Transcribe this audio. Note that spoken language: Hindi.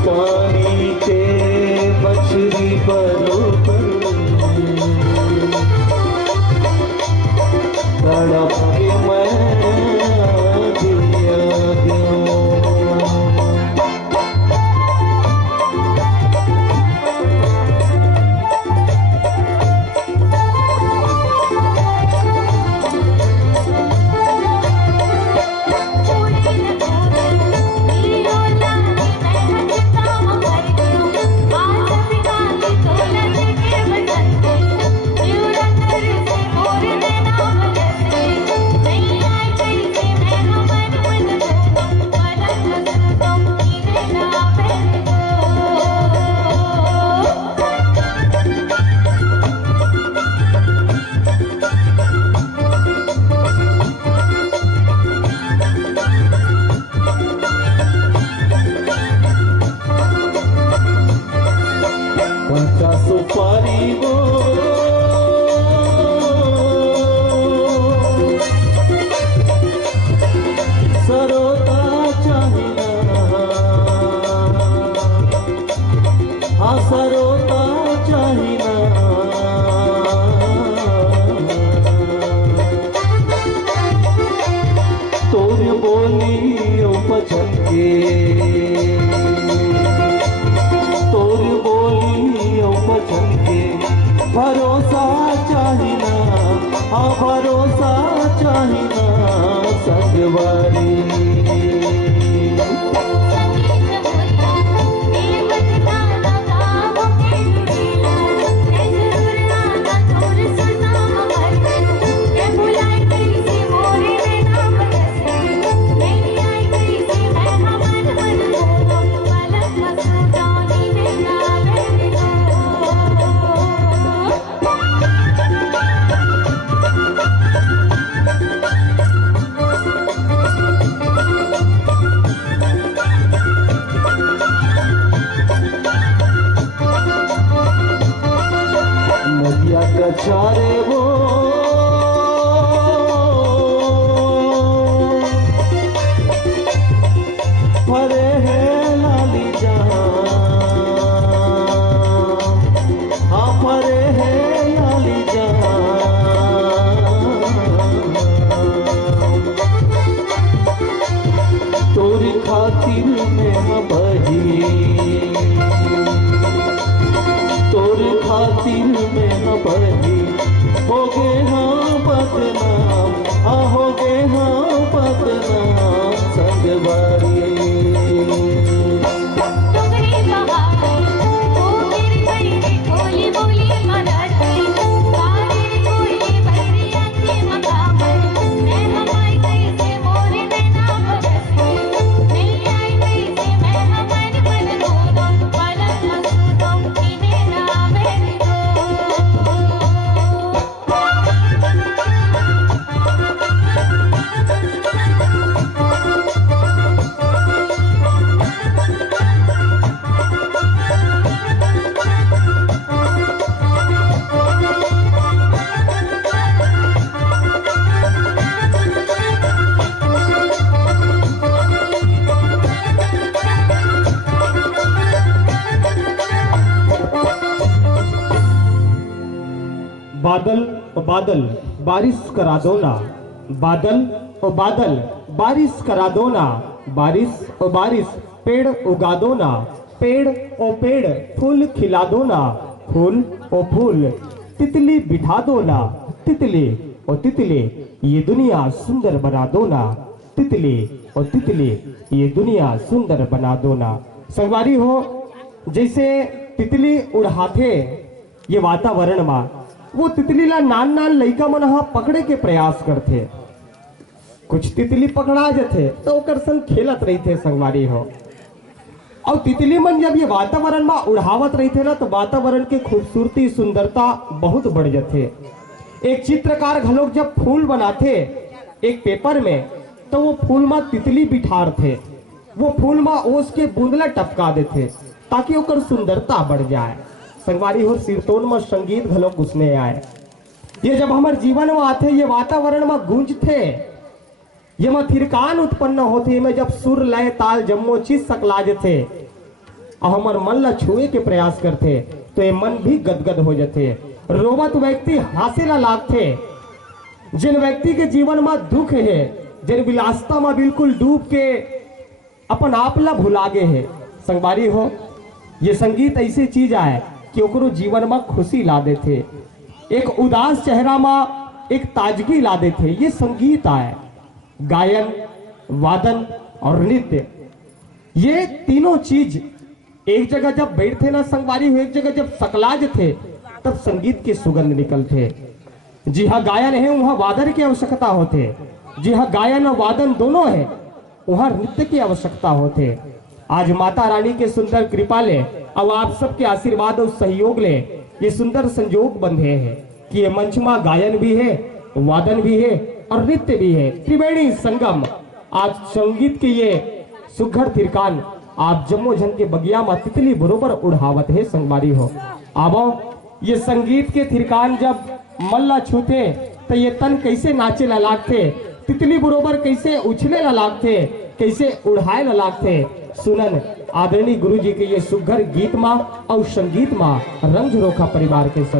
पानी के मछली बरोबर तड़प के मैं दिया दूं। कच्चा सुपारी वो सरोता चाहिए, हाँ सरोता चाहिए। तोर बोली उपजन के, तोर बोली उपजन के भरोसा चाहिए, हाँ भरोसा चाहिए संगवारी। नदिया कचारे वो भरे है लाली जहां, हाँ भरे है लाली जहां। तोरी खातिर में हम बही, तोरी खातिर में हम बही, हो गे हाँ बदनाम, हाँ हो गे हाँ बदनाम संगवारी। बादल ओ बादल बारिश करा दो ना, बादल ओ बादल बारिश करा दो ना, बारिश ओ बारिश पेड़ उगा दो ना, पेड़ ओ पेड़ फूल खिला दो ना, फूल ओ फूल तितली बिठा दो ना, तितली ओ तितली ये दुनिया सुंदर बना दो ना, तितली ओ तितली ये दुनिया सुंदर बना दो ना। संगवारी हो, जैसे तितली उड़ाथे ये वातावरण में, वो तितली ला नान नान लइका मन हा पकड़े के प्रयास करते। कुछ तितली पकड़ा जाते तो ओकर संग खेलत रही थे संगवारी हो। और तितली मन जब ये वातावरण में उड़ावत रही थे ना, तो वातावरण की खूबसूरती सुंदरता बहुत बढ़ जाते। एक चित्रकार घलोक जब फूल बनाते एक पेपर में, तो वो फूल में तितली बिठार थे, वो फूल में ओस के बूंदला टपका देते ताकि ओकर सुंदरता बढ़ जाए। संगवारी हो, सिरतोन में संगीत घलोक घुसने आए। ये जब हमारे जीवन में आते, ये वातावरण में गूंजते, ये में थिरकान उत्पन्न होते, में जब सुर लय ताल जम्मो चीज सकला जेथे, और हमार मन ला छुए के प्रयास करथे तो ये मन भी गदगद हो जाते। रोवत व्यक्ति हासे ला लागथे। जिन व्यक्ति के जीवन में दुख है, जिन विलासता में बिल्कुल डूब के अपन आप ला भुलागे है, संगवारी हो ये संगीत ऐसी चीज है कि ओकरो जीवन में खुशी ला देते, एक उदास चेहरा में एक ताजगी ला देते। ये संगीत है। गायन, वादन और नृत्य, ये तीनों चीज एक जगह जब बैठते ना संगवारी हो, एक जगह जब सकलाज थे तब संगीत की सुगंध निकलते। जी हाँ, गायन है वहाँ वादन की आवश्यकता होते। जी हाँ, गायन और वादन दोनों है, वहाँ नृत्य की आवश्यकता होते। आज माता रानी के सुंदर कृपा ले अब आप सबके आशीर्वाद और सहयोग ले ये सुंदर संयोग बंधे हैं कि ये मंच में गायन भी है, वादन भी है और नृत्य भी है। त्रिवेणी संगम आज संगीत के ये सुघड़ तिरकान आप जम्मो जन के बगिया में तितली बरोबर उड़ावत है। संगवारी हो आवो, ये संगीत के थिरकान जब मल्ला छूते तो ये तन कैसे नाचे ला लागते, तितली बरोबर कैसे उछले ला लागते, कैसे उड़ाए ला लागते। सुनन आदरणीय गुरु जी के ये सुघड़ गीत माँ और संगीत माँ रंग झरोखा परिवार के संग